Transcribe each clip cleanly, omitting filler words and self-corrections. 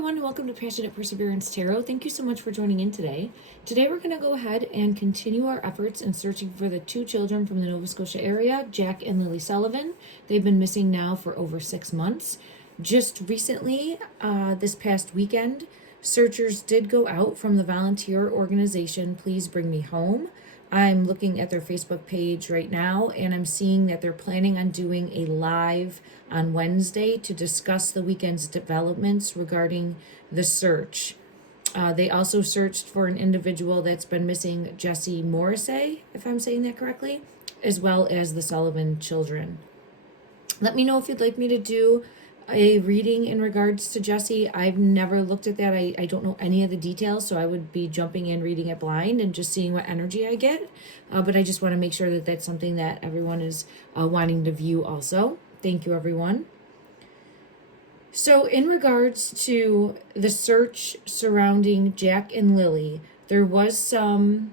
everyone, and welcome to Passionate Perseverance Tarot. Thank you so much for joining in today. Today we're going to go ahead and continue our efforts in searching for the two children from the Nova Scotia area, Jack and Lilly Sullivan. They've been missing now for over 6 months. Just recently, this past weekend, searchers did go out from the volunteer organization Please Bring Me Home. I'm looking at their Facebook page right now, and I'm seeing that they're planning on doing a live on Wednesday to discuss the weekend's developments regarding the search. They also searched for an individual that's been missing, Jesse Morrissey, if I'm saying that correctly, as well as the Sullivan children. Let me know if you'd like me to do a reading in regards to Jesse. I've never looked at that. I don't know any of the details, so I would be jumping in, reading it blind, and just seeing what energy I get. But I just want to make sure that that's something that everyone is wanting to view also. Thank you, everyone. So in regards to the search surrounding Jack and Lilly, there was some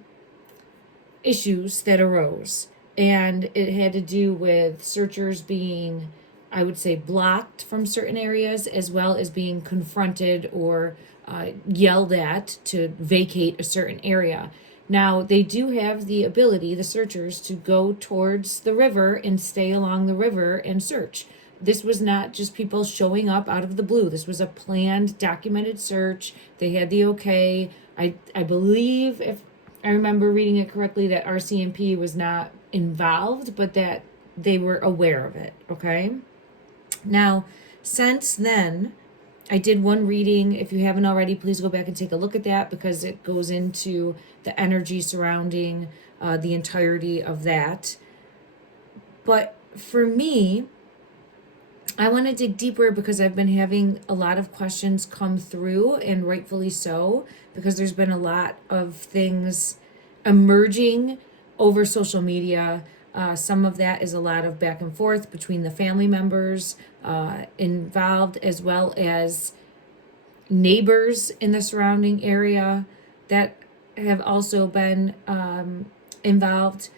issues that arose, and it had to do with searchers being, I would say, blocked from certain areas, as well as being confronted or yelled at to vacate a certain area. Now, they do have the ability, the searchers, to go towards the river and stay along the river and search. This was not just people showing up out of the blue. This was a planned, documented search. They had the okay. I believe, if I remember reading it correctly, that RCMP was not involved, but that they were aware of it, okay? Now, since then, I did one reading. If you haven't already, please go back and take a look at that, because it goes into the energy surrounding the entirety of that. But for me, I want to dig deeper, because I've been having a lot of questions come through, and rightfully so, because there's been a lot of things emerging over social media. Some of that is a lot of back and forth between the family members involved, as well as neighbors in the surrounding area that have also been involved.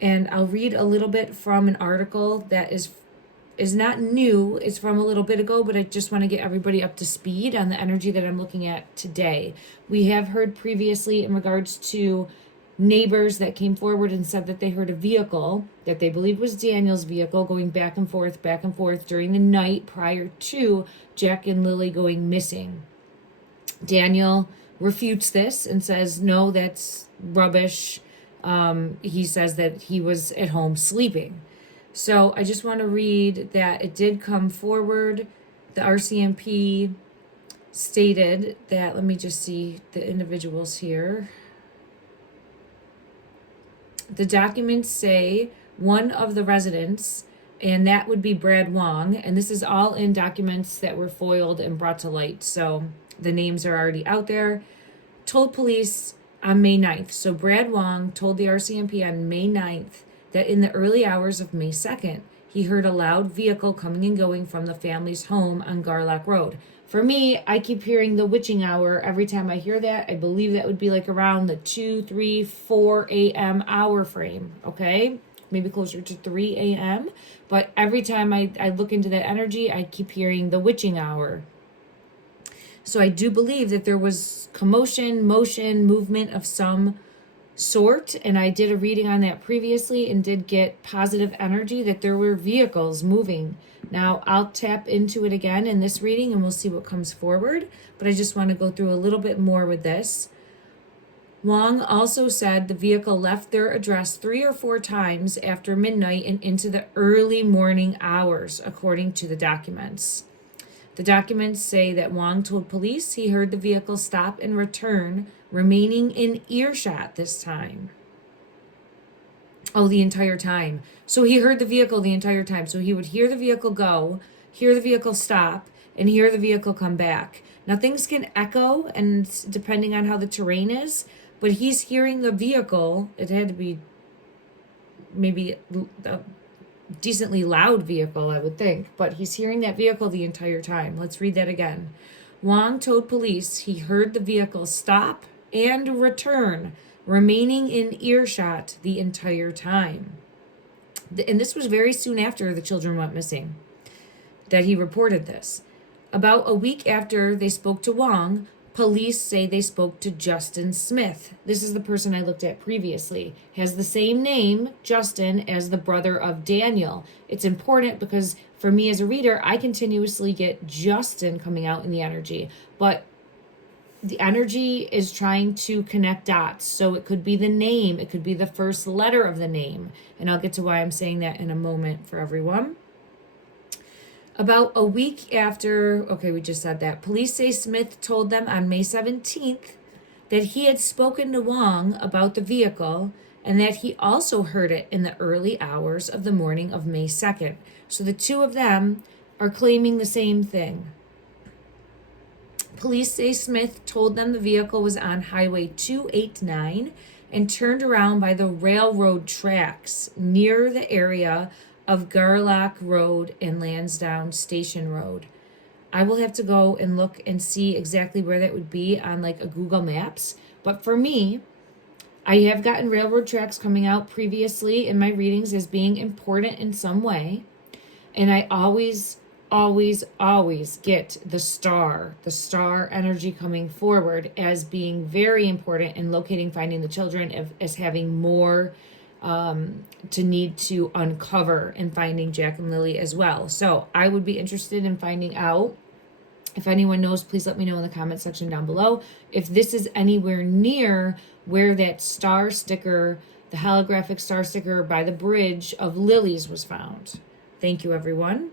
And I'll read a little bit from an article that is not new. It's from a little bit ago, but I just want to get everybody up to speed on the energy that I'm looking at today. We have heard previously in regards to neighbors that came forward and said that they heard a vehicle that they believed was Daniel's vehicle going back and forth during the night prior to Jack and Lilly going missing. Daniel refutes this and says, no, that's rubbish. He says that he was at home sleeping. So I just want to read that it did come forward. The RCMP stated that, let me just see the individuals here. The documents say one of the residents, and that would be Brad Wong, and this is all in documents that were foiled and brought to light, so the names are already out there, told police on May 9th. So Brad Wong told the RCMP on May 9th that in the early hours of May 2nd, he heard a loud vehicle coming and going from the family's home on Garlock Road. For me, I keep hearing the witching hour every time I hear that. I believe that would be like around the 2, 3, 4 a.m. hour frame, okay? Maybe closer to 3 a.m. But every time I look into that energy, I keep hearing the witching hour. So I do believe that there was commotion, motion, movement of some sort, and I did a reading on that previously and did get positive energy that there were vehicles moving. Now I'll tap into it again in this reading and we'll see what comes forward, but I just want to go through a little bit more with this. Wong also said the vehicle left their address 3 or 4 times after midnight and into the early morning hours, according to the documents. The documents say that Wong told police he heard the vehicle stop and return, remaining in earshot this time. Oh, the entire time. So he heard the vehicle the entire time. So he would hear the vehicle go, hear the vehicle stop, and hear the vehicle come back. Now things can echo, and depending on how the terrain is, but he's hearing the vehicle. It had to be maybe a decently loud vehicle, I would think, but he's hearing that vehicle the entire time. Let's read that again. Wong told police he heard the vehicle stop and return, remaining in earshot the entire time. And this was very soon after the children went missing that he reported this. About a week after they spoke to Wong, police say they spoke to Justin Smith. This is the person I looked at previously. Has the same name, Justin, as the brother of Daniel. It's important because for me as a reader, I continuously get Justin coming out in the energy. But the energy is trying to connect dots. So it could be the name. It could be the first letter of the name. And I'll get to why I'm saying that in a moment for everyone. About a week after, okay, we just said that. Police say Smith told them on May 17th that he had spoken to Wong about the vehicle and that he also heard it in the early hours of the morning of May 2nd. So the two of them are claiming the same thing. Police say Smith told them the vehicle was on Highway 289 and turned around by the railroad tracks near the area of Garlock Road and Lansdowne Station Road. I will have to go and look and see exactly where that would be on like a Google Maps. But for me, I have gotten railroad tracks coming out previously in my readings as being important in some way. And I always get the star energy coming forward as being very important in locating, finding the children, as having more to need to uncover and finding Jack and Lilly as well. So I would be interested in finding out. If anyone knows, please let me know in the comment section down below if this is anywhere near where that star sticker, the holographic star sticker by the bridge of Lily's was found. Thank you, everyone.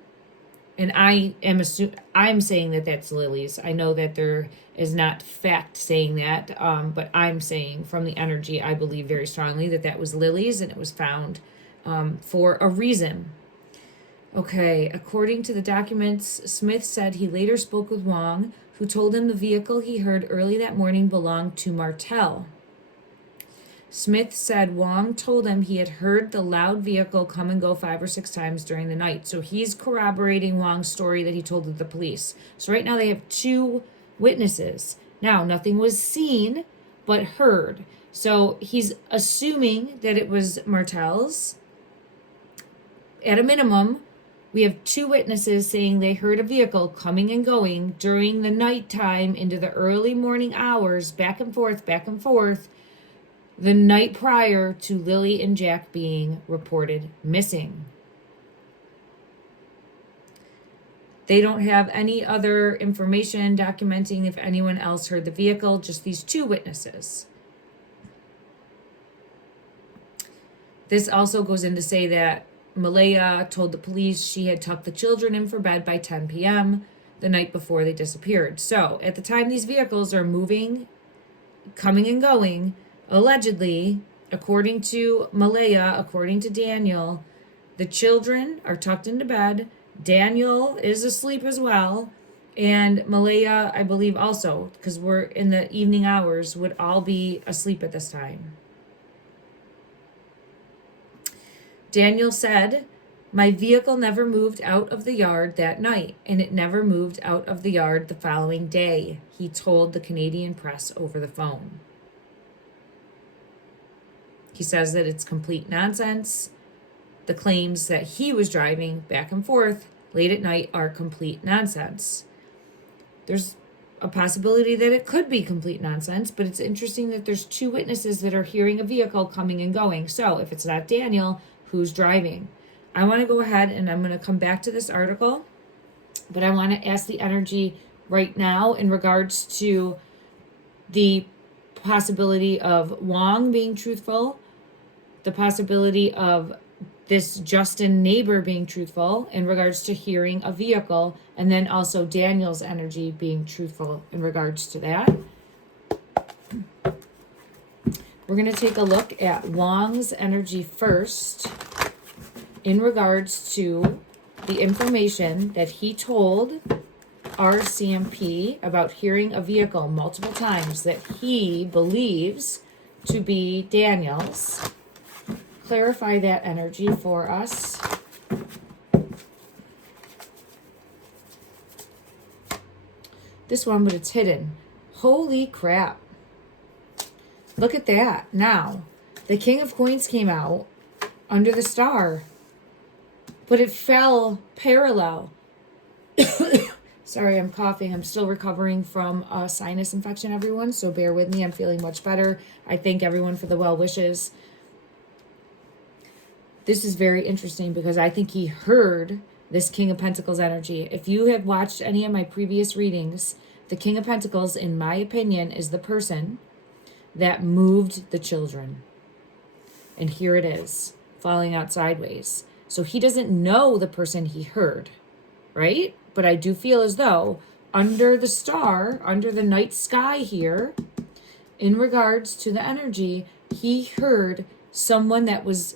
And I'm saying that that's Lily's. I know that there is not fact saying that, but I'm saying from the energy, I believe very strongly that that was Lily's and it was found for a reason. Okay, according to the documents, Smith said he later spoke with Wong, who told him the vehicle he heard early that morning belonged to Martel. Smith said Wong told him he had heard the loud vehicle come and go 5 or 6 times during the night. So he's corroborating Wong's story that he told to the police. So right now they have 2 witnesses. Now, nothing was seen, but heard. So he's assuming that it was Martel's. At a minimum, we have 2 witnesses saying they heard a vehicle coming and going during the nighttime into the early morning hours, back and forth, the night prior to Lilly and Jack being reported missing. They don't have any other information documenting if anyone else heard the vehicle, just these 2 witnesses. This also goes in to say that Malaya told the police she had tucked the children in for bed by 10 p.m. the night before they disappeared. So at the time these vehicles are moving, coming and going, allegedly, according to Malaya, according to Daniel, the children are tucked into bed. Daniel is asleep as well. And Malaya, I believe also, because we're in the evening hours, would all be asleep at this time. Daniel said, "My vehicle never moved out of the yard that night, and it never moved out of the yard the following day," he told the Canadian press over the phone. He says that it's complete nonsense. The claims that he was driving back and forth late at night are complete nonsense. There's a possibility that it could be complete nonsense, but it's interesting that there's 2 witnesses that are hearing a vehicle coming and going. So if it's not Daniel, who's driving? I want to go ahead and I'm going to come back to this article, but I want to ask the energy right now in regards to the possibility of Wong being truthful, the possibility of this Justin neighbor being truthful in regards to hearing a vehicle, and then also Daniel's energy being truthful in regards to that. We're going to take a look at Wong's energy first in regards to the information that he told RCMP about hearing a vehicle multiple times that he believes to be Daniel's. Clarify that energy for us. This one, but it's hidden. Holy crap. Look at that. Now, the King of Coins came out under the star, but it fell parallel. Sorry, I'm coughing. I'm still recovering from a sinus infection, everyone, so bear with me. I'm feeling much better. I thank everyone for the well wishes. This is very interesting because I think he heard this King of Pentacles energy. If you have watched any of my previous readings, the King of Pentacles, in my opinion, is the person that moved the children. And here it is, falling out sideways. So he doesn't know the person he heard, right? But I do feel as though under the star, under the night sky here, in regards to the energy, he heard someone that was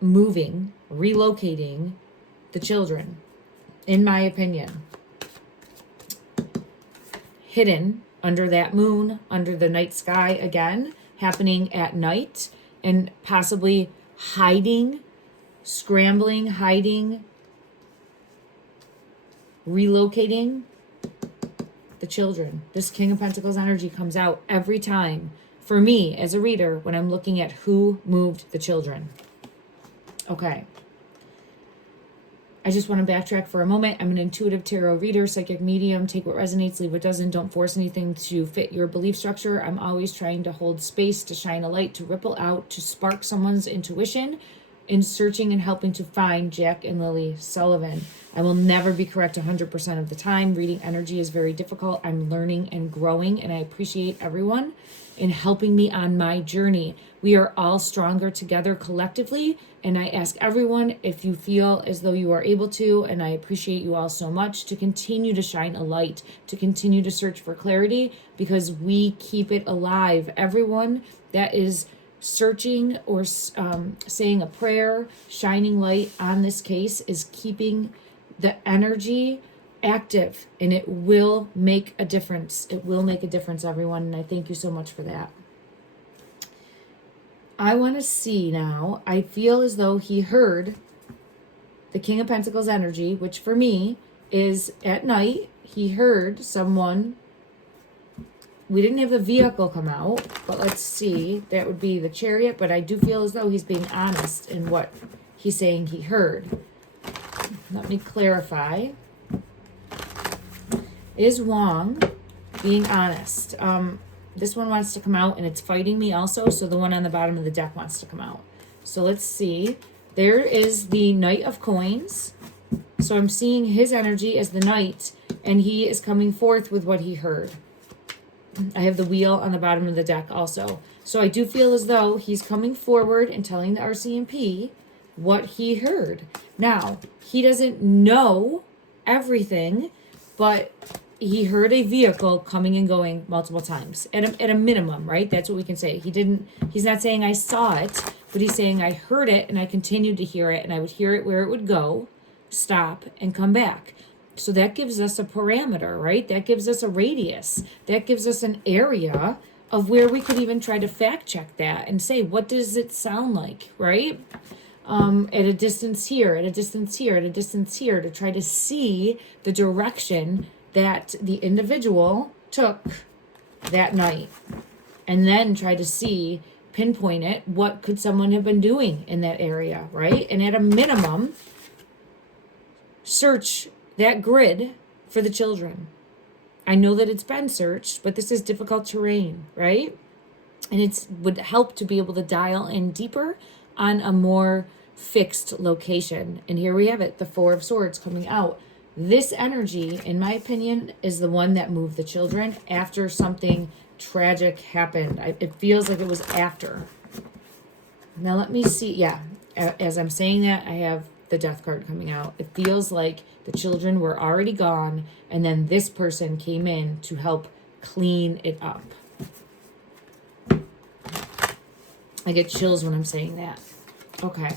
moving, relocating the children, in my opinion. Hidden under that moon, under the night sky again, happening at night, and possibly hiding, scrambling, hiding, relocating the children. This King of Pentacles energy comes out every time for me as a reader when I'm looking at who moved the children. Okay. I just want to backtrack for a moment. I'm an intuitive tarot reader, psychic medium. Take what resonates, leave what doesn't. Don't force anything to fit your belief structure. I'm always trying to hold space, to shine a light, to ripple out, to spark someone's intuition in searching and helping to find Jack and Lilly Sullivan. I will never be correct 100% of the time. Reading energy is very difficult. I'm learning and growing, and I appreciate everyone in helping me on my journey. We are all stronger together collectively, and I ask everyone, if you feel as though you are able to, and I appreciate you all so much, to continue to shine a light, to continue to search for clarity, because we keep it alive. Everyone that is searching or saying a prayer, shining light on this case, is keeping the energy active, and it will make a difference. It will make a difference, everyone, and I thank you so much for that. I want to see now, I feel as though he heard the King of Pentacles energy, which for me is at night. He heard someone. We didn't have the vehicle come out, but let's see. That would be the Chariot, but I do feel as though he's being honest in what he's saying he heard. Let me clarify. Is Wong being honest? This one wants to come out, and it's fighting me also, so the one on the bottom of the deck wants to come out. So let's see. There is the Knight of Coins. So I'm seeing his energy as the Knight, and he is coming forth with what he heard. I have the Wheel on the bottom of the deck also. So I do feel as though he's coming forward and telling the RCMP what he heard. Now, he doesn't know everything, but he heard a vehicle coming and going multiple times at a minimum, right? That's what we can say. He's not saying I saw it, but he's saying I heard it and I continued to hear it, and I would hear it where it would go, stop, and come back. So that gives us a parameter, right? That gives us a radius. That gives us an area of where we could even try to fact check that and say, what does it sound like, right? At a distance here, at a distance here, at a distance here, to try to see the direction that the individual took that night, and then try to see, pinpoint it, what could someone have been doing in that area, right? And at a minimum, search that grid for the children. I know that it's been searched, but this is difficult terrain, right? And it would help to be able to dial in deeper on a more fixed location. And here we have it, the Four of Swords coming out. This energy, in my opinion, is the one that moved the children after something tragic happened. It feels like it was after. Now let me see. Yeah, as I'm saying that, I have the Death card coming out. It feels like the children were already gone, and then this person came in to help clean it up. I get chills when I'm saying that. Okay.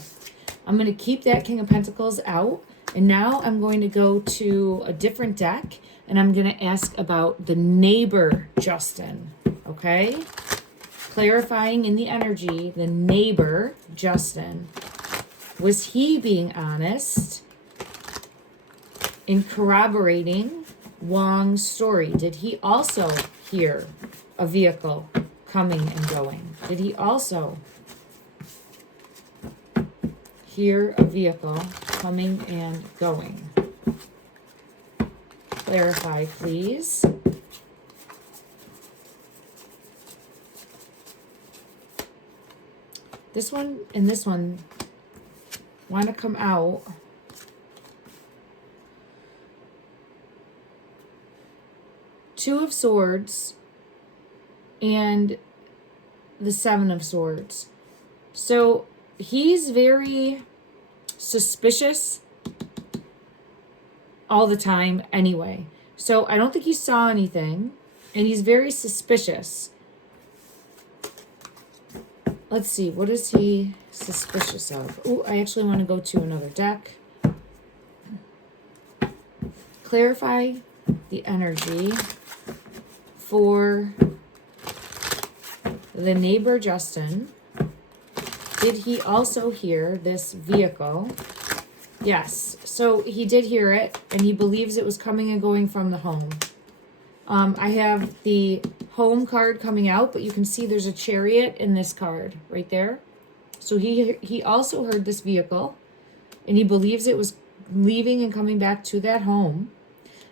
I'm going to keep that King of Pentacles out. And now I'm going to go to a different deck, and I'm going to ask about the neighbor, Justin. Okay? Clarifying in the energy, the neighbor, Justin. Was he being honest in corroborating Wong's story? Did he also hear a vehicle coming and going? Did he also hear a vehicle coming and going? clarify, please. This one and this one want to come out. Two of Swords and the Seven of Swords. So he's very suspicious all the time anyway. So I don't think he saw anything, and he's very suspicious. Let's see, what is he suspicious of? Oh, I actually want to go to another deck. Clarify the energy for the neighbor Justin. Did he also hear this vehicle? Yes, so he did hear it, and he believes it was coming and going from the home. I have the home card coming out, but you can see there's a chariot in this card right there. So he also heard this vehicle, and he believes it was leaving and coming back to that home.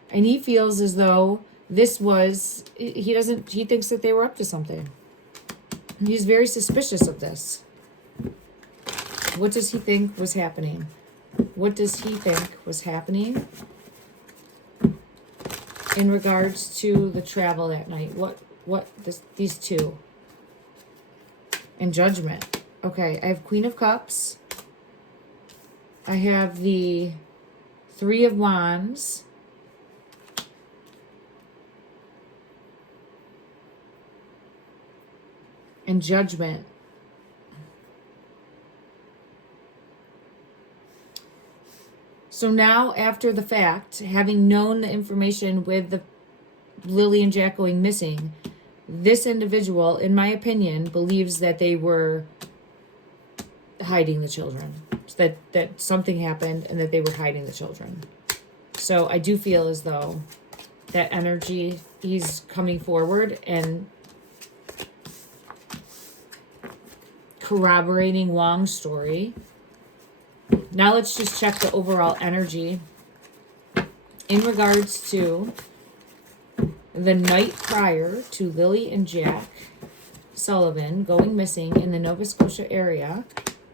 And he feels as though this was, he thinks that they were up to something. He's very suspicious of this. What does he think was happening? What does he think was happening in regards to the travel that night? These two. And Judgment. Okay, I have Queen of Cups. I have the Three of Wands. And Judgment. So now, after the fact, having known the information with the Lily and Jack going missing, this individual, in my opinion, believes that they were hiding the children. That something happened and that they were hiding the children. So I do feel as though that energy, he's coming forward and corroborating Wong's story. Now let's just check the overall energy in regards to the night prior to Lily and Jack Sullivan going missing in the Nova Scotia area.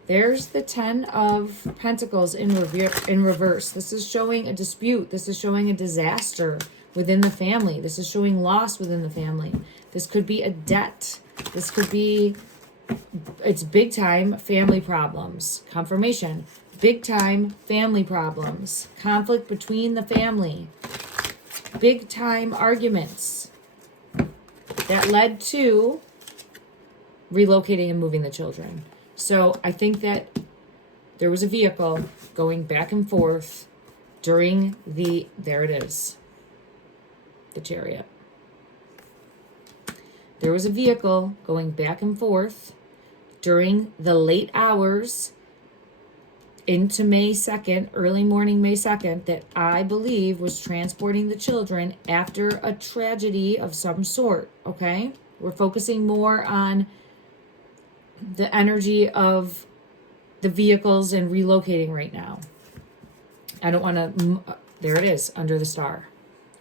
There's the 10 of Pentacles in reverse. This is showing a dispute. This is showing a disaster within the family. This is showing loss within the family. This could be a debt. This could be, it's big time family problems. Confirmation. Big time family problems. Conflict between the family. Big time arguments that led to relocating and moving the children. So I think that there was a vehicle going back and forth during there it is, the chariot. There was a vehicle going back and forth during the late hours into May 2nd, early morning May 2nd, that I believe was transporting the children after a tragedy of some sort, okay? We're focusing more on the energy of the vehicles and relocating right now. I don't want to, there it is, under the star.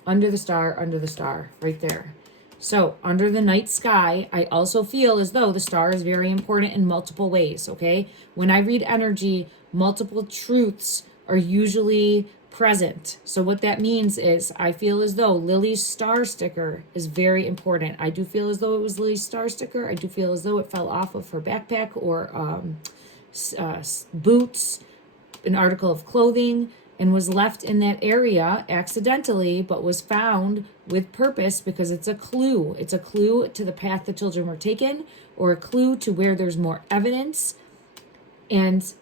Under the star, right there. So, under the night sky, I also feel as though the star is very important in multiple ways, okay? When I read energy, multiple truths are usually present. So what that means is I feel as though Lily's star sticker is very important. I do feel as though it was Lily's star sticker. I do feel as though it fell off of her backpack or boots, an article of clothing, and was left in that area accidentally, but was found with purpose because it's a clue. It's a clue to the path the children were taken, or a clue to where there's more evidence. And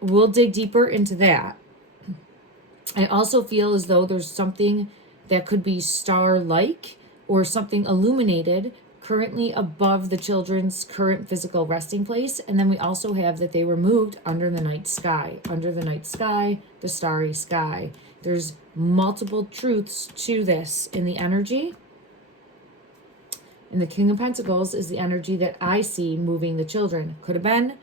we'll dig deeper into that. I also feel as though there's something that could be star-like or something illuminated currently above the children's current physical resting place. And then we also have that they were moved under the night sky. Under the night sky, the starry sky. There's multiple truths to this in the energy. And the King of Pentacles is the energy that I see moving the children. Could have been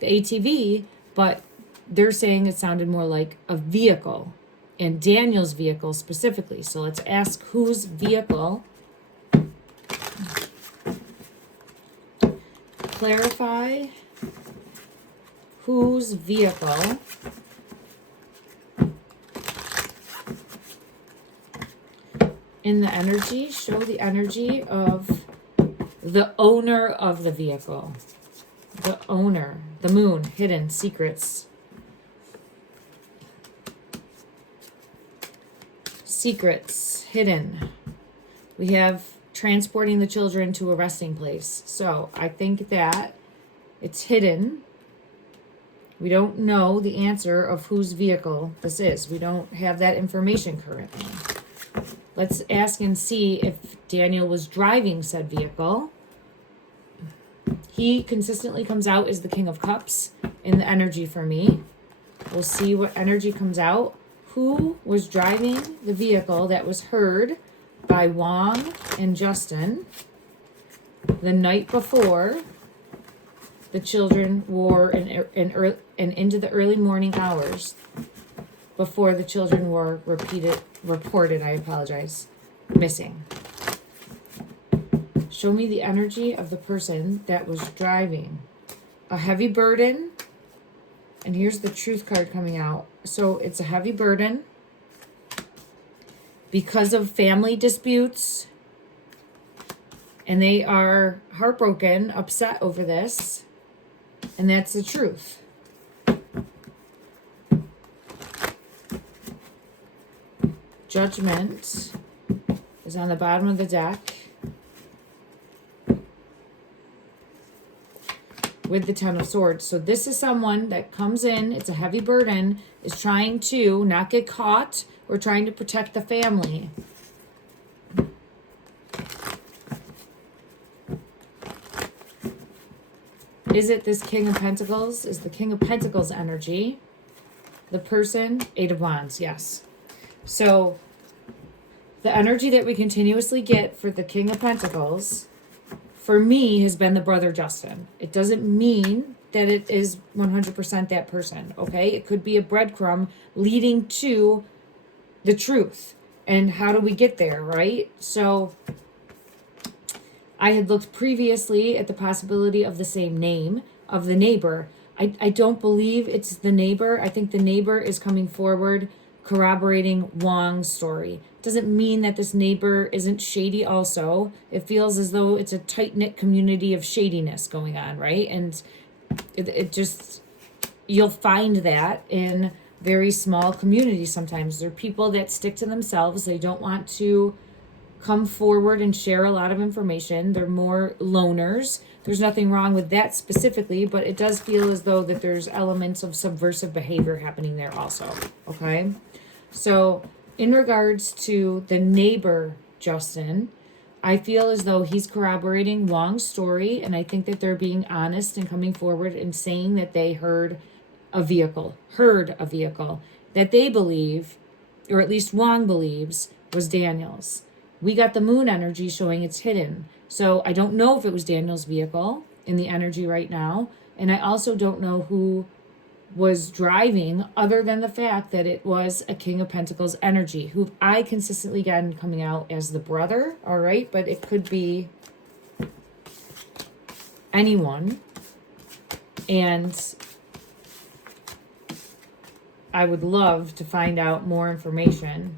the ATV, but they're saying it sounded more like a vehicle. and Daniel's vehicle specifically. So let's ask whose vehicle. Clarify whose vehicle in the energy. Show the energy of the owner of the vehicle. The owner. The moon. Hidden. Secrets. Secrets. Hidden. We have transporting the children to a resting place. So I think that it's hidden. We don't know the answer of whose vehicle this is. We don't have that information currently. Let's ask and see if Daniel was driving said vehicle. He consistently comes out as the King of Cups in the energy for me. We'll see what energy comes out. Who was driving the vehicle that was heard by Wong and Justin the night before the children were and into the early morning hours before the children were reported, missing. Show me the energy of the person that was driving. A heavy burden. And here's the truth card coming out. So it's a heavy burden because of family disputes. And they are heartbroken, upset over this. And that's the truth. Judgment is on the bottom of the deck with the Ten of Swords. So this is someone that comes in, it's a heavy burden, is trying to not get caught or trying to protect the family. Is it this King of Pentacles? Is the King of Pentacles energy? The person, Eight of Wands, yes. So the energy that we continuously get for the King of Pentacles, for me, has been the brother Justin. It doesn't mean that it is 100% that person, okay? It could be a breadcrumb leading to the truth. And how do we get there, right? So I had looked previously at the possibility of the same name of the neighbor. I don't believe it's the neighbor. I think the neighbor is coming forward corroborating Wong's story. Doesn't mean that this neighbor isn't shady also. It feels as though it's a tight-knit community of shadiness going on, right? And it just, you'll find that in very small communities sometimes. There are people that stick to themselves. They don't want to come forward and share a lot of information. They're more loners. There's nothing wrong with that specifically, but it does feel as though that there's elements of subversive behavior happening there also, okay? So in regards to the neighbor, Justin, I feel as though he's corroborating Wong's story, and I think that they're being honest and coming forward and saying that they heard a vehicle that they believe, or at least Wong believes, was Daniel's. We got the moon energy showing it's hidden. So I don't know if it was Daniel's vehicle in the energy right now, and I also don't know who was driving, other than the fact that it was a King of Pentacles energy, who I consistently gotten coming out as the brother, all right? But it could be anyone. And I would love to find out more information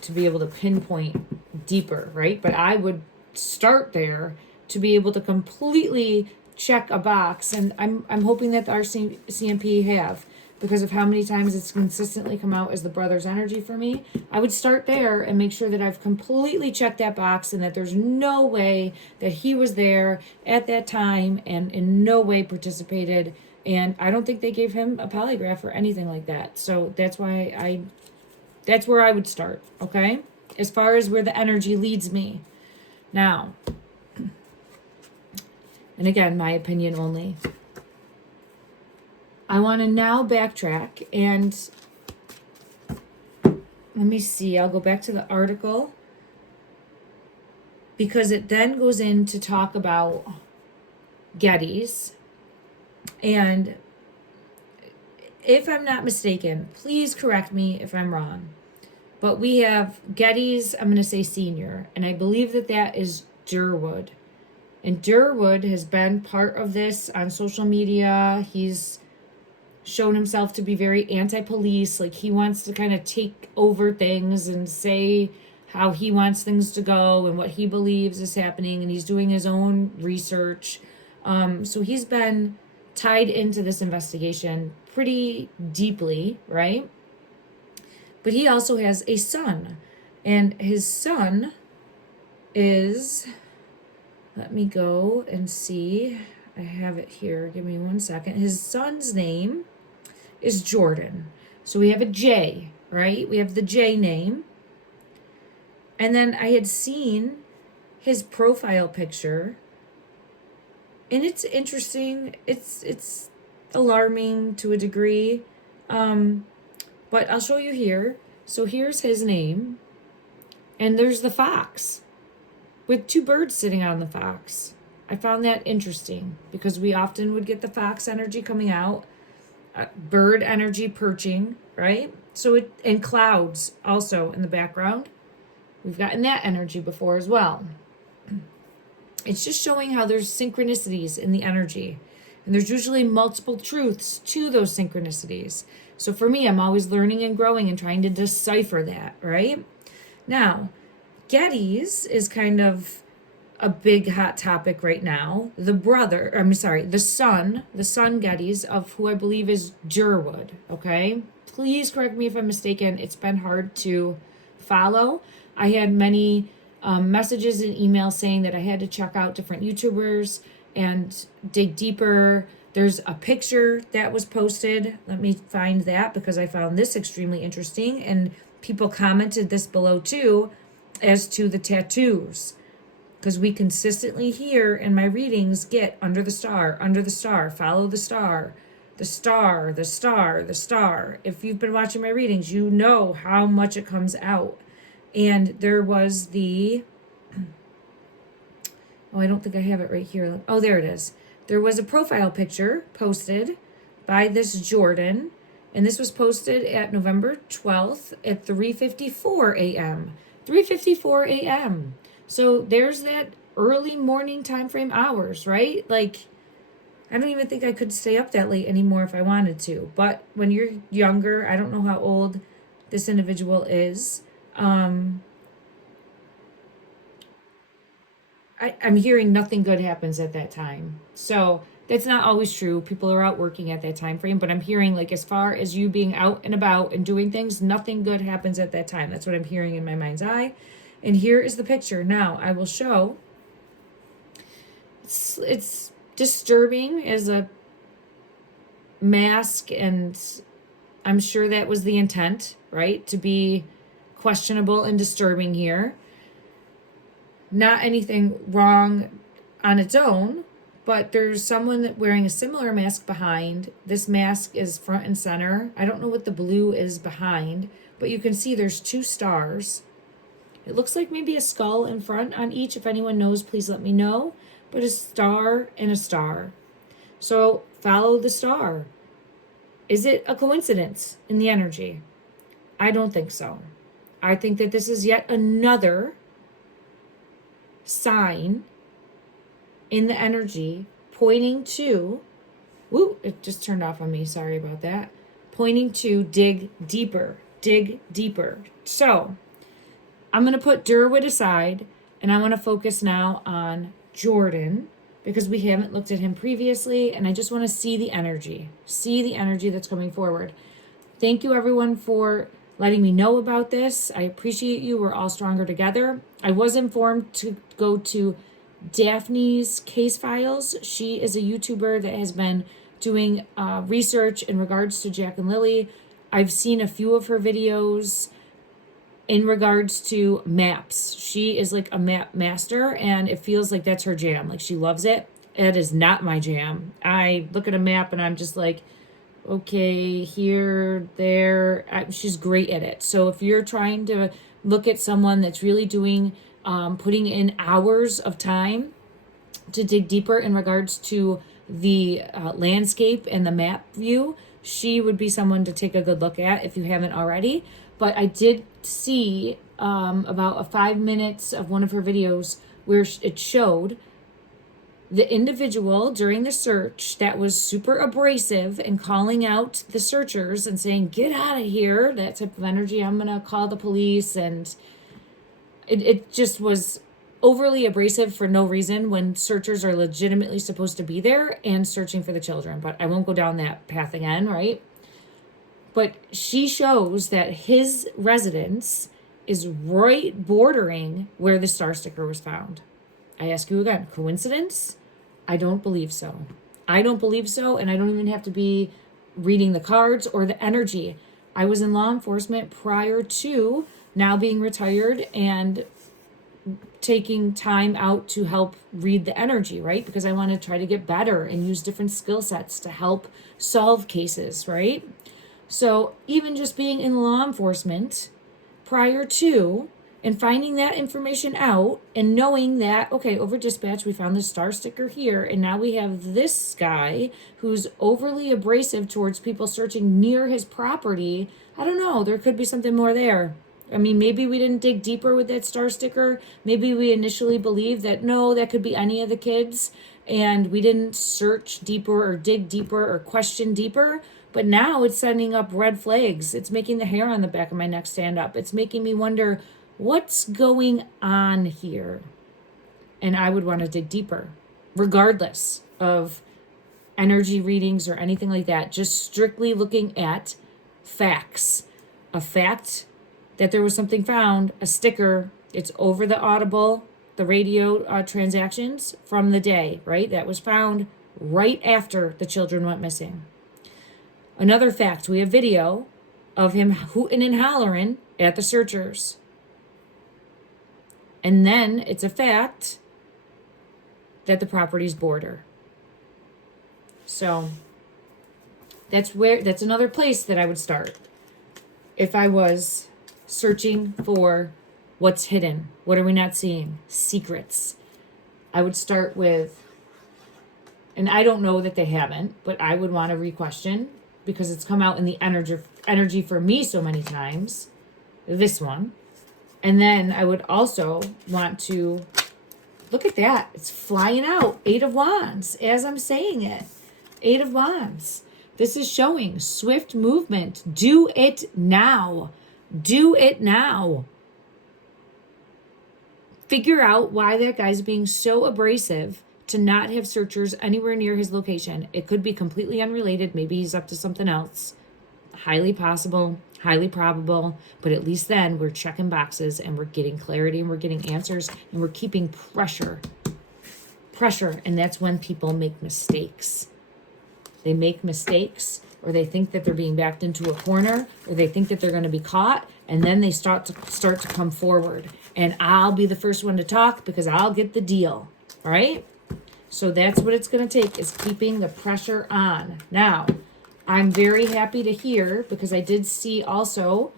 to be able to pinpoint deeper, right? But I would start there to be able to completely check a box, and I'm hoping that our CMP have, because of how many times it's consistently come out as the brother's energy for me. I would start there and make sure that I've completely checked that box and that there's no way that he was there at that time and in no way participated. And I don't think they gave him a polygraph or anything like that. So that's why that's where I would start, okay? As far as where the energy leads me. Now, and again, my opinion only, I want to now backtrack and let me see. I'll go back to the article because it then goes in to talk about Geddes. And if I'm not mistaken, please correct me if I'm wrong, but we have Geddes, I'm going to say senior, and I believe that that is Durwood. And Durwood has been part of this on social media. He's shown himself to be very anti-police. Like, he wants to kind of take over things and say how he wants things to go and what he believes is happening. And he's doing his own research. So he's been tied into this investigation pretty deeply, right? But he also has a son. And his son is... Let me go and see. I have it here. Give me 1 second. His son's name is Jordan. So we have a J, right? We have the J name. And then I had seen his profile picture. And it's interesting. It's alarming to a degree. But I'll show you here. So here's his name. And there's the fox, with 2 birds sitting on the fox. I found that interesting because we often would get the fox energy coming out, bird energy perching, right? So and clouds also in the background. We've gotten that energy before as well. It's just showing how there's synchronicities in the energy. And there's usually multiple truths to those synchronicities. So for me, I'm always learning and growing and trying to decipher that, right? Now, Geddes is kind of a big hot topic right now. The son Geddes, of who I believe is Durwood, okay? Please correct me if I'm mistaken. It's been hard to follow. I had many messages and emails saying that I had to check out different YouTubers and dig deeper. There's a picture that was posted. Let me find that because I found this extremely interesting. And people commented this below too, as to the tattoos, because we consistently hear in my readings get under the star, follow the star, the star, the star, the star. If you've been watching my readings, you know how much it comes out. And there was I don't think I have it right here. Oh, there it is. There was a profile picture posted by this Jordan, and this was posted at November 12th at 3:54 a.m. 3:54 a.m. So there's that early morning time frame hours, right? Like, I don't even think I could stay up that late anymore if I wanted to. But when you're younger, I don't know how old this individual is. I'm hearing nothing good happens at that time. So that's not always true. People are out working at that time frame, but I'm hearing, like, as far as you being out and about and doing things, nothing good happens at that time. That's what I'm hearing in my mind's eye. And here is the picture. Now I will show. It's disturbing as a mask, and I'm sure that was the intent, right? To be questionable and disturbing here. Not anything wrong on its own, but there's someone wearing a similar mask behind. This mask is front and center. I don't know what the blue is behind, but you can see there's 2 stars. It looks like maybe a skull in front on each. If anyone knows, please let me know. But a star and a star. So follow the star. Is it a coincidence in the energy? I don't think so. I think that this is yet another sign in the energy pointing to, it just turned off on me. Sorry about that. Pointing to dig deeper. So I'm going to put Durwood aside, and I want to focus now on Jordan because we haven't looked at him previously, and I just want to see the energy that's coming forward. Thank you, everyone, for letting me know about this. I appreciate you. We're all stronger together. I was informed to go to Daphne's case files. She is a YouTuber that has been doing research in regards to Jack and Lilly. I've seen a few of her videos in regards to maps. She is like a map master, and it feels like that's her jam. Like, she loves it. It is not my jam. I look at a map and I'm just like, okay, here, there. She's great at it. So if you're trying to look at someone that's really doing, putting in hours of time to dig deeper in regards to the landscape and the map view, she would be someone to take a good look at if you haven't already. But I did see about 5 minutes of one of her videos where it showed the individual during the search that was super abrasive and calling out the searchers and saying, get out of here, that type of energy. I'm going to call the police. And it just was overly abrasive for no reason when searchers are legitimately supposed to be there and searching for the children. But I won't go down that path again, right? But she shows that his residence is right bordering where the star sticker was found. I ask you again, coincidence? I don't believe so. I don't believe so, and I don't even have to be reading the cards or the energy. I was in law enforcement prior to now being retired and taking time out to help read the energy, right? Because I want to try to get better and use different skill sets to help solve cases, right? So even just being in law enforcement prior to and finding that information out and knowing that, okay, over dispatch, we found the star sticker here, and now we have this guy who's overly abrasive towards people searching near his property. I don't know, there could be something more there. I mean, maybe we didn't dig deeper with that star sticker. Maybe we initially believed that, no, that could be any of the kids, and we didn't search deeper or dig deeper or question deeper. But now it's sending up red flags. It's making the hair on the back of my neck stand up. It's making me wonder, what's going on here? And I would want to dig deeper, regardless of energy readings or anything like that. Just strictly looking at facts. A fact that there was something found, a sticker, it's over the audible, the radio transactions from the day, right? That was found right after the children went missing. Another fact, we have video of him hooting and hollering at the searchers. And then it's a fact that the property's border. So that's another place that I would start. If I was searching for what's hidden, what are we not seeing? Secrets. I would start with, and I don't know that they haven't, but I would want to re-question because it's come out in the energy for me so many times. This one. And then I would also want to look at that. It's flying out. 8 of Wands as I'm saying it. 8 of Wands. This is showing swift movement. Do it now. Do it now. Figure out why that guy's being so abrasive to not have searchers anywhere near his location. It could be completely unrelated. Maybe he's up to something else. Highly possible. Highly probable, but at least then we're checking boxes and we're getting clarity and we're getting answers and we're keeping pressure. And that's when people make mistakes. They make mistakes, or they think that they're being backed into a corner, or they think that they're going to be caught, and then they start to come forward. And I'll be the first one to talk because I'll get the deal. All right? So that's what it's going to take, is keeping the pressure on. Now, I'm very happy to hear, because I did see also,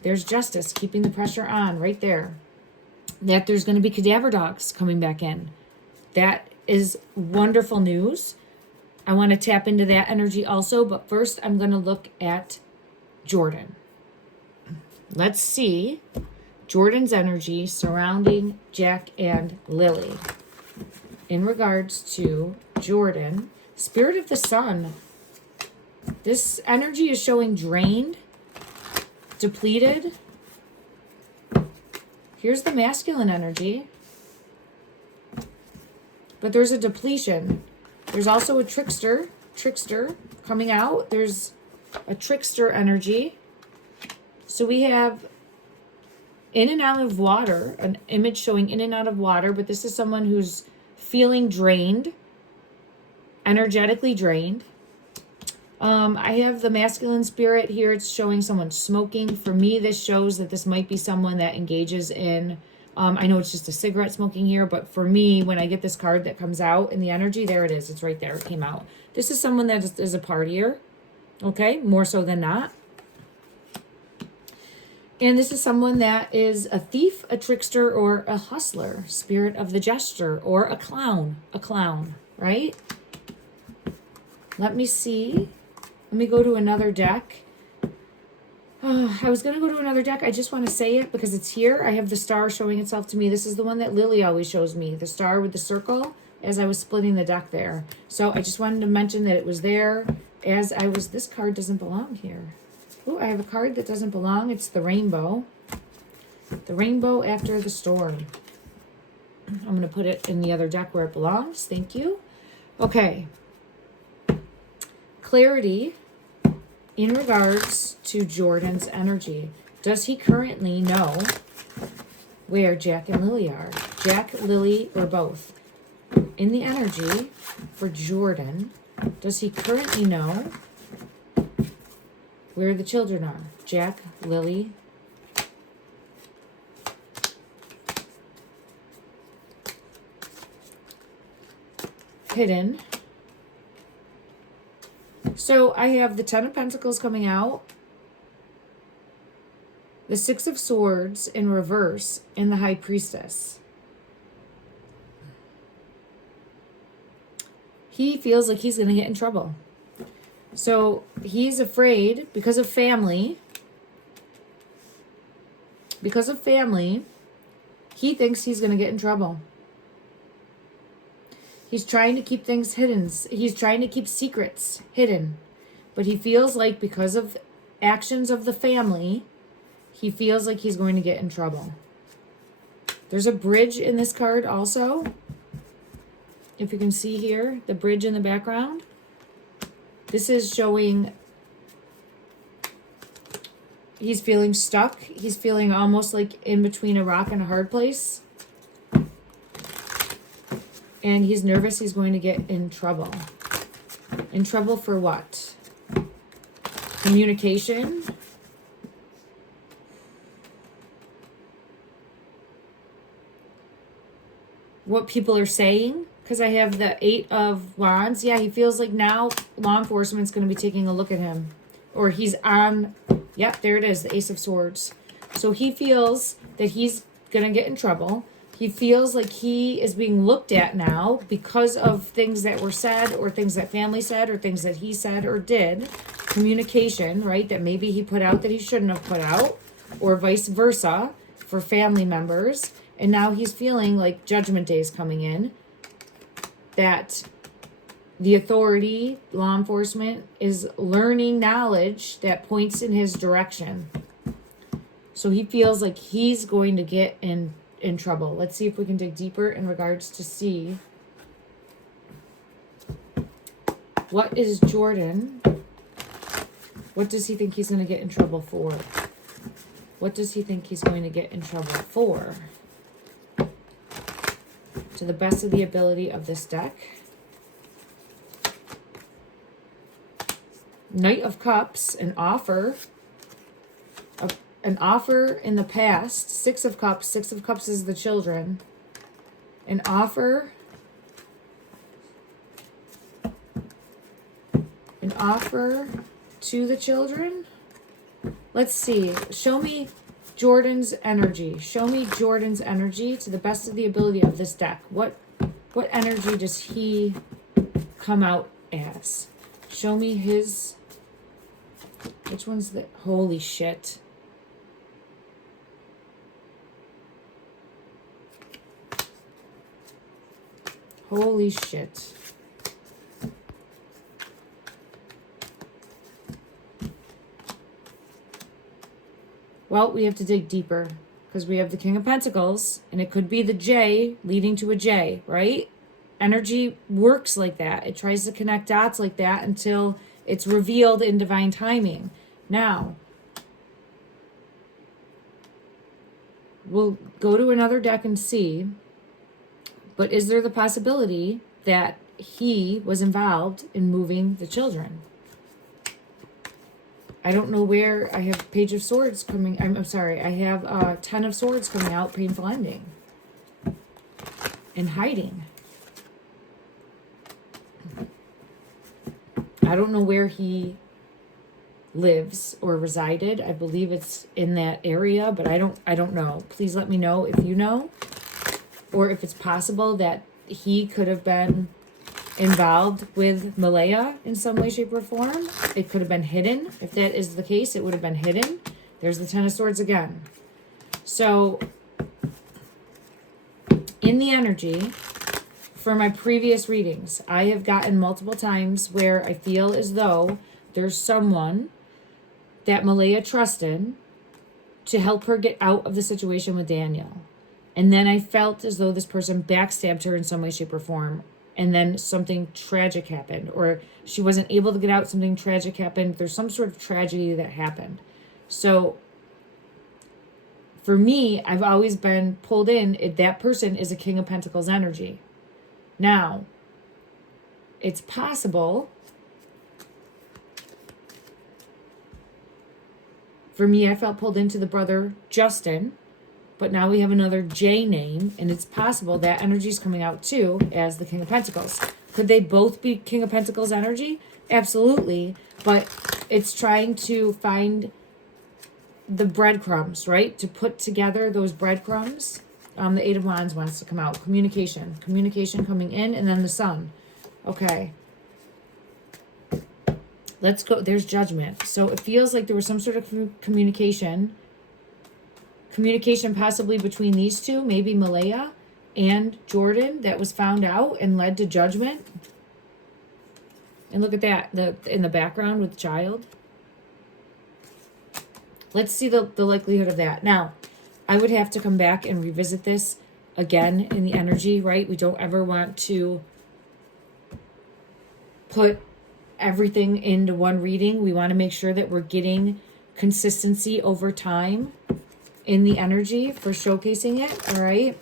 there's justice, keeping the pressure on right there, that there's going to be cadaver dogs coming back in. That is wonderful news. I want to tap into that energy also, but first I'm going to look at Jordan. Let's see Jordan's energy surrounding Jack and Lilly. In regards to Jordan, Spirit of the Sun, this energy is showing drained, depleted. Here's the masculine energy. But there's a depletion. There's also a trickster coming out. There's a trickster energy. So we have in and out of water, an image showing in and out of water, but this is someone who's feeling drained, energetically drained. I have the masculine spirit here. It's showing someone smoking. For me, this shows that this might be someone that engages in, I know it's just a cigarette smoking here, but for me, when I get this card that comes out in the energy, there it is. It's right there. It came out. This is someone that is a partier, okay? More so than not. And this is someone that is a thief, a trickster, or a hustler, spirit of the jester, or a clown, right? Let me see Let me go to another deck. I was going to go to another deck. I just want to say it because it's here. I have the star showing itself to me. This is the one that Lilly always shows me. The star with the circle as I was splitting the deck there. So I just wanted to mention that it was there as I was... This card doesn't belong here. Oh, I have a card that doesn't belong. It's the rainbow. The rainbow after the storm. I'm going to put it in the other deck where it belongs. Thank you. Okay. Clarity in regards to Jordan's energy. Does he currently know where Jack and Lilly are? Jack, Lilly, or both? In the energy for Jordan, does he currently know where the children are? Jack, Lilly, hidden. So I have the Ten of Pentacles coming out, the Six of Swords in reverse, and the High Priestess. He feels like he's going to get in trouble. So he's afraid because of family. Because of family, he thinks he's going to get in trouble. He's trying to keep things hidden. He's trying to keep secrets hidden. But he feels like because of actions of the family, he feels like he's going to get in trouble. There's a bridge in this card also. If you can see here, the bridge in the background. This is showing he's feeling stuck. He's feeling almost like in between a rock and a hard place. And he's nervous he's going to get in trouble. In trouble for what? Communication. What people are saying. Because I have the Eight of Wands. Yeah, he feels like now law enforcement's going to be taking a look at him. Or he's on... Yep, there it is. The Ace of Swords. So he feels that he's going to get in trouble. He feels like he is being looked at now because of things that were said or things that family said or things that he said or did. Communication, right? That maybe he put out that he shouldn't have put out, or vice versa for family members. And now he's feeling like Judgment Day is coming in. That the authority, law enforcement, is learning knowledge that points in his direction. So he feels like he's going to get in trouble. Let's see if we can dig deeper in regards to see what is Jordan. What does he think he's going to get in trouble for? What does he think he's going to get in trouble for? To the best of the ability of this deck. Knight of Cups, an offer. An offer in the past. Six of Cups. Six of Cups is the children. An offer. An offer to the children. Let's see. Show me Jordan's energy. Show me Jordan's energy to the best of the ability of this deck. What energy does he come out as? Show me his... Which one's the... Holy shit. Holy shit. Well, we have to dig deeper because we have the King of Pentacles and it could be the J leading to a J, right? Energy works like that. It tries to connect dots like that until it's revealed in divine timing. Now, we'll go to another deck and see. But is there the possibility that he was involved in moving the children? I don't know where. I have Page of Swords coming. I'm sorry. I have 10 of Swords coming out. Painful ending. And hiding. I don't know where he lives or resided. I believe it's in that area, but I don't know. Please let me know if you know. Or if it's possible that he could have been involved with Malaya in some way, shape, or form. It could have been hidden. If that is the case, it would have been hidden. There's the Ten of Swords again. So, in the energy, for my previous readings, I have gotten multiple times where I feel as though there's someone that Malaya trusted to help her get out of the situation with Daniel. And then I felt as though this person backstabbed her in some way, shape, or form. And then something tragic happened. Or she wasn't able to get out, something tragic happened. There's some sort of tragedy that happened. So, for me, I've always been pulled in. That person is a King of Pentacles energy. Now, it's possible for me, I felt pulled into the brother Justin, but now we have another J name, and it's possible that energy is coming out too as the King of Pentacles. Could they both be King of Pentacles energy? Absolutely, but it's trying to find the breadcrumbs, right? To put together those breadcrumbs. The Eight of Wands wants to come out. Communication coming in, and then the Sun. Okay. Let's go. There's Judgment. So it feels like there was some sort of communication possibly between these two, maybe Malaya and Jordan, that was found out and led to judgment. And look at that, in the background with the child. Let's see the likelihood of that. Now, I would have to come back and revisit this again in the energy, right? We don't ever want to put everything into one reading. We want to make sure that we're getting consistency over time in the energy for showcasing it, all right?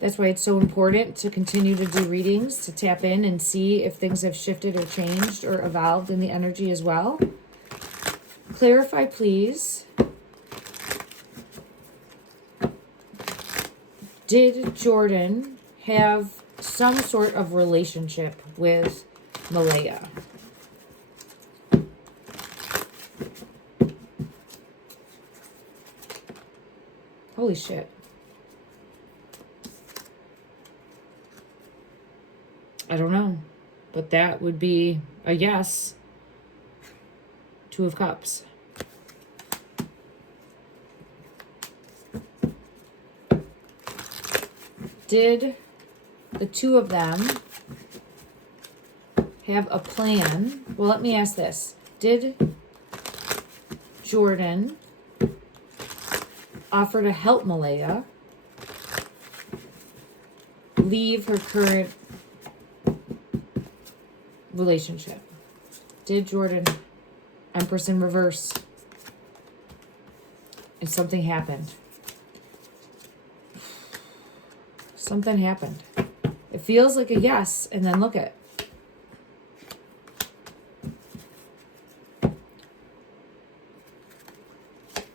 That's why it's so important to continue to do readings, to tap in and see if things have shifted or changed or evolved in the energy as well. Clarify, please. Did Jordan have some sort of relationship with Malaya? Holy shit. I don't know, but that would be a yes. Two of Cups. Did the two of them have a plan? Well, let me ask this. Did Jordan offer to help Malaya leave her current relationship? Did Jordan, Empress in reverse, and something happened? Something happened. It feels like a yes, and then look at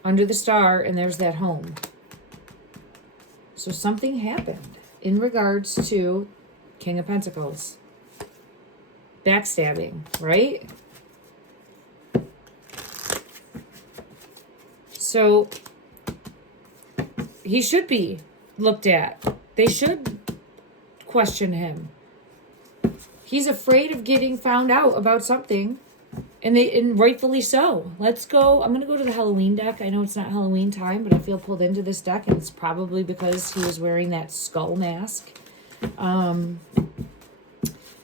under the star, and there's that home. So something happened in regards to King of Pentacles. Backstabbing, right? So he should be looked at. They should question him. He's afraid of getting found out about something, and rightfully so. Let's go. I'm going to go to the Halloween deck. I know it's not Halloween time, but I feel pulled into this deck, and it's probably because he was wearing that skull mask.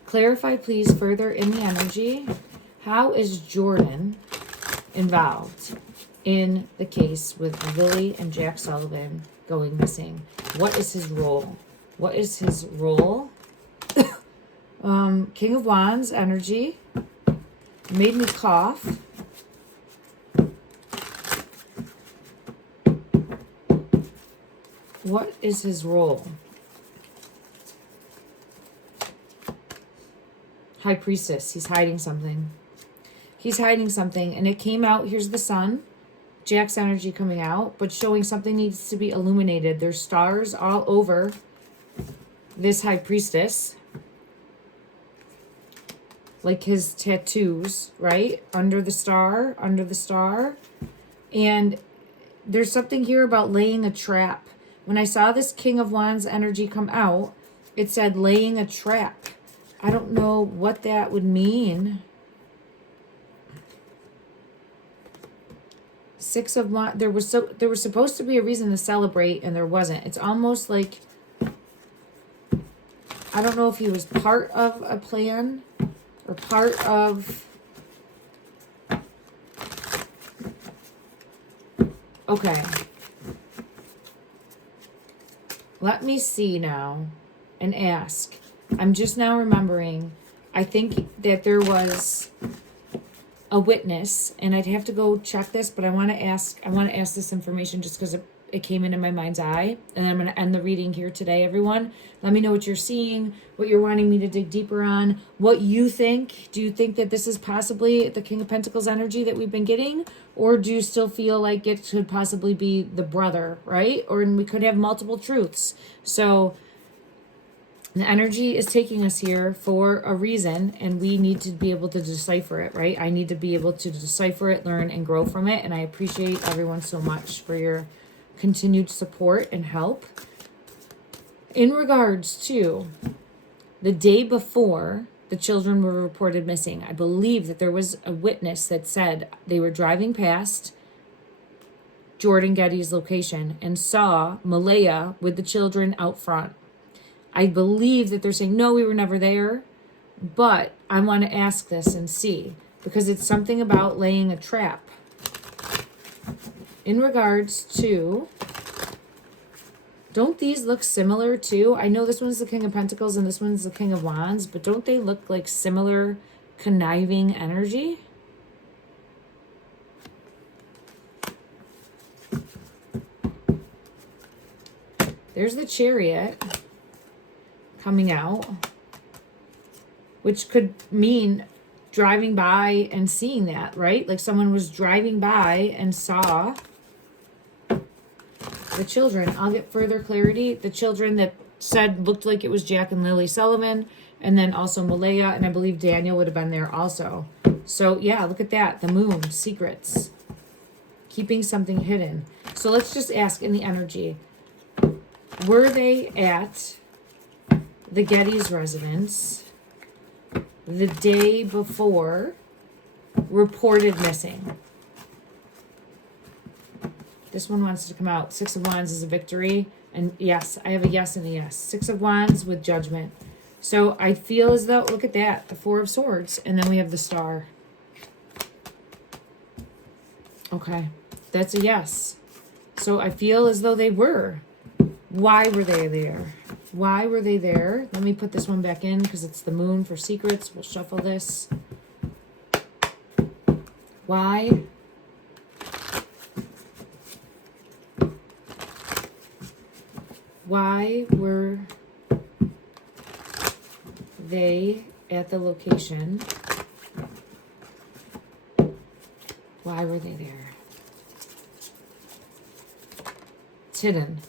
Clarify, please, further in the energy. How is Jordan involved in the case with Lilly and Jack Sullivan going missing? What is his role? What is his role? King of Wands energy. Made me cough. What is his role? High Priestess. He's hiding something. He's hiding something. And it came out. Here's the sun. Jack's energy coming out. But showing something needs to be illuminated. There's stars all over this High Priestess. Like his tattoos, right? Under the star. Under the star. And there's something here about laying a trap. When I saw this King of Wands energy come out, it said laying a trap. I don't know what that would mean. 6 of Wands. There was supposed to be a reason to celebrate, and there wasn't. It's almost like, I don't know if he was part of a plan or part of. Okay. Let me see now and ask. I'm just now remembering. I think that there was a witness, and I'd have to go check this, but I want to ask this information just because it came into my mind's eye. And I'm going to end the reading here today, everyone. Let me know what you're seeing, what you're wanting me to dig deeper on, what you think. Do you think that this is possibly the King of Pentacles energy that we've been getting? Or do you still feel like it could possibly be the brother, right? Or we could have multiple truths. So the energy is taking us here for a reason, and we need to be able to decipher it, right? I need to be able to decipher it, learn, and grow from it. And I appreciate everyone so much for your continued support and help. In regards to the day before the children were reported missing, I believe that there was a witness that said they were driving past Jordan Getty's location and saw Malaya with the children out front. I believe that they're saying, no, we were never there, but I want to ask this and see, because it's something about laying a trap. In regards to, don't these look similar too? I know this one's the King of Pentacles and this one's the King of Wands, but don't they look like similar conniving energy? There's the Chariot coming out, which could mean driving by and seeing that, right? Like someone was driving by and saw the children. I'll get further clarity. The children that said looked like it was Jack and Lilly Sullivan, and then also Malaya, and I believe Daniel would have been there also. So yeah, look at that. The moon, secrets, keeping something hidden. So let's just ask in the energy, were they at the Geddes residence the day before reported missing? This one wants to come out. 6 of Wands is a victory. And yes, I have a yes and a yes. 6 of Wands with Judgment. So I feel as though, look at that, the 4 of Swords. And then we have the Star. Okay, that's a yes. So I feel as though they were. Why were they there? Why were they there? Let me put this one back in because it's the moon for secrets. We'll shuffle this. Why? Why were they at the location? Why were they there? It's hidden.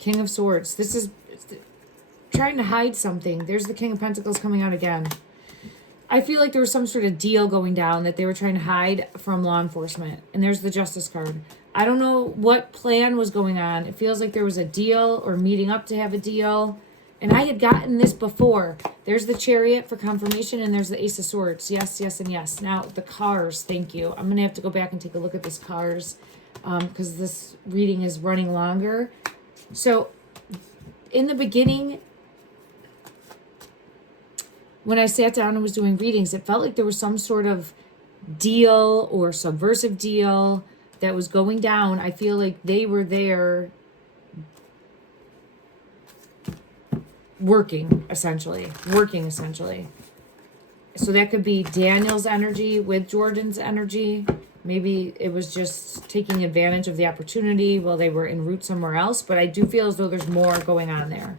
King of Swords. This is trying to hide something. There's the King of Pentacles coming out again. I feel like there was some sort of deal going down that they were trying to hide from law enforcement. And there's the Justice card. I don't know what plan was going on. It feels like there was a deal or meeting up to have a deal. And I had gotten this before. There's the Chariot for confirmation, and there's the Ace of Swords. Yes, yes, and yes. Now, the cars. Thank you. I'm going to have to go back and take a look at this cars because this reading is running longer. So, in the beginning, when I sat down and was doing readings, it felt like there was some sort of deal or subversive deal that was going down. I feel like they were there working, essentially. So that could be Daniel's energy with Jordan's energy. Maybe it was just taking advantage of the opportunity while they were en route somewhere else. But I do feel as though there's more going on there.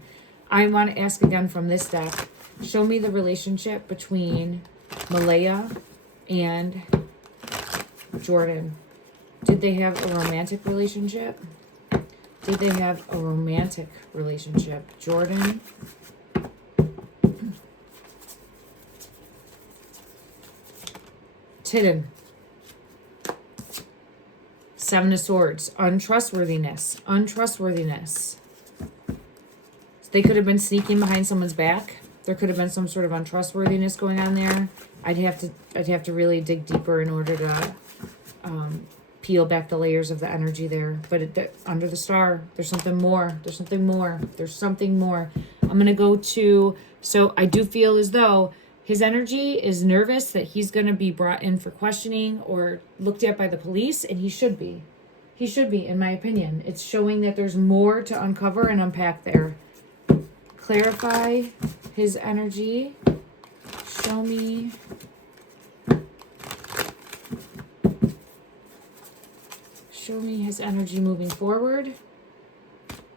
I want to ask again from this deck. Show me the relationship between Malaya and Jordan. Did they have a romantic relationship? Did they have a romantic relationship? Jordan. Hidden. 7 of Swords. Untrustworthiness. They could have been sneaking behind someone's back. There could have been some sort of untrustworthiness going on there. I'd have to really dig deeper in order to peel back the layers of the energy there. But under the star, there's something more. There's something more. There's something more. I'm going to go to, so I do feel as though his energy is nervous that he's going to be brought in for questioning or looked at by the police, and he should be. He should be, in my opinion. It's showing that there's more to uncover and unpack there. Clarify his energy. Show me. Show me his energy moving forward.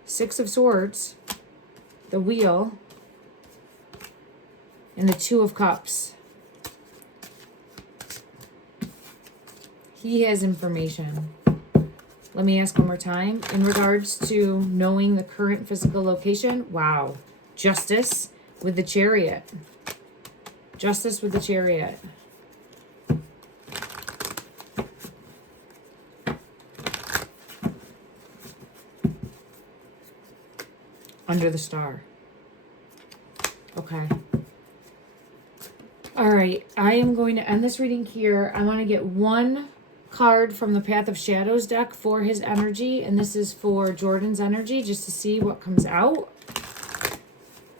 Six of Swords. The Wheel. And the Two of Cups. He has information. Let me ask one more time. In regards to knowing the current physical location, wow. Justice with the Chariot. Justice with the Chariot. Under the Star. Okay. All right. I am going to end this reading here. I want to get one card from the Path of Shadows deck for his energy, and this is for Jordan's energy, just to see what comes out.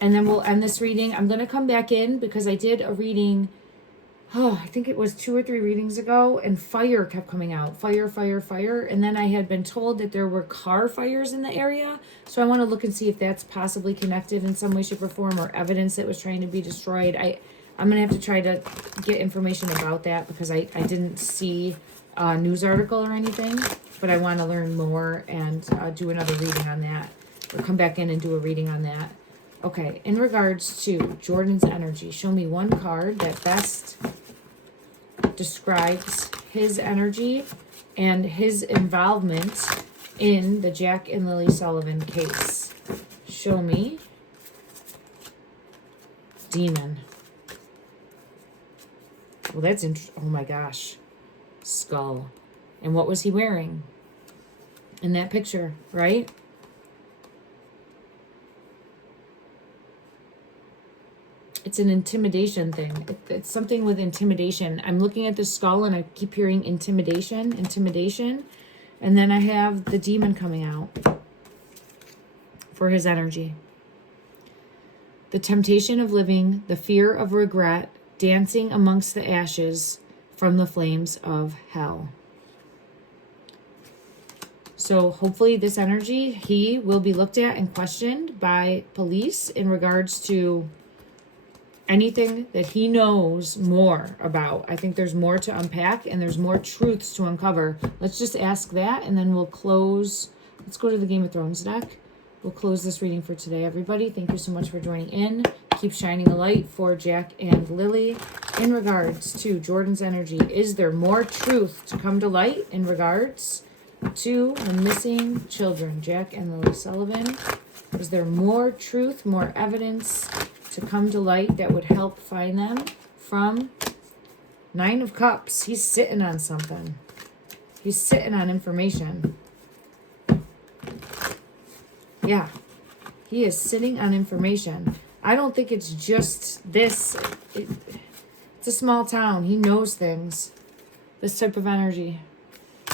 And then we'll end this reading. I'm going to come back in because I did a reading, I think it was 2 or 3 readings ago, and fire kept coming out. Fire, fire, fire. And then I had been told that there were car fires in the area. So I want to look and see if that's possibly connected in some way, shape, or form, or evidence that was trying to be destroyed. I'm going to have to try to get information about that because I didn't see a news article or anything. But I want to learn more and do another reading on that. Or come back in and do a reading on that. Okay, in regards to Jordan's energy, show me one card that best describes his energy and his involvement in the Jack and Lilly Sullivan case. Show me Demon. Well, that's interesting. Oh my gosh. Skull. And what was he wearing in that picture, right? It's an intimidation thing. It's something with intimidation. I'm looking at the skull and I keep hearing intimidation. And then I have the demon coming out for his energy. The temptation of living, the fear of regret, dancing amongst the ashes from the flames of hell. So hopefully this energy, he will be looked at and questioned by police in regards to anything that he knows more about. I think there's more to unpack and there's more truths to uncover. Let's just ask that and then we'll close. Let's go to the Game of Thrones deck. We'll close this reading for today, everybody. Thank you so much for joining in. Keep shining a light for Jack and Lilly. In regards to Jordan's energy, is there more truth to come to light in regards to the missing children, Jack and Lilly Sullivan? Is there more truth, more evidence to come to light that would help find them? From 9 of Cups, he's sitting on something. He's sitting on information. Yeah, he is sitting on information. I don't think it's just this. It's a small town. He knows things. This type of energy.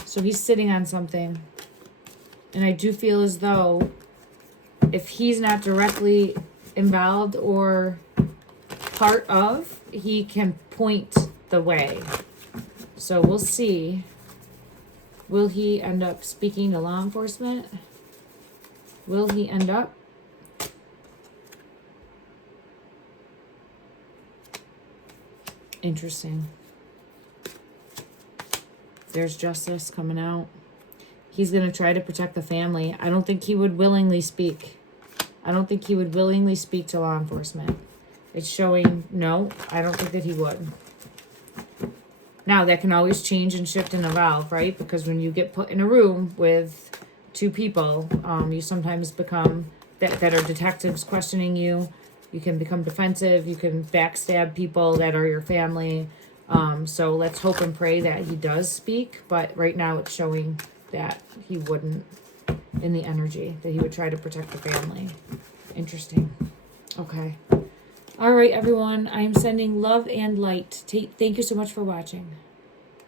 So he's sitting on something. And I do feel as though if he's not directly involved or part of, he can point the way. So we'll see. Will he end up speaking to law enforcement? Will he end up? Interesting. There's justice coming out. He's going to try to protect the family. I don't think he would willingly speak. I don't think he would willingly speak to law enforcement. It's showing, no, I don't think that he would. Now, that can always change and shift and evolve, right? Because when you get put in a room with 2 people, you sometimes become, that are detectives questioning you. You can become defensive. You can backstab people that are your family. So let's hope and pray that he does speak. But right now it's showing that he wouldn't, in the energy, that he would try to protect the family. Interesting. Okay. All right, everyone. I'm sending love and light. Thank you so much for watching.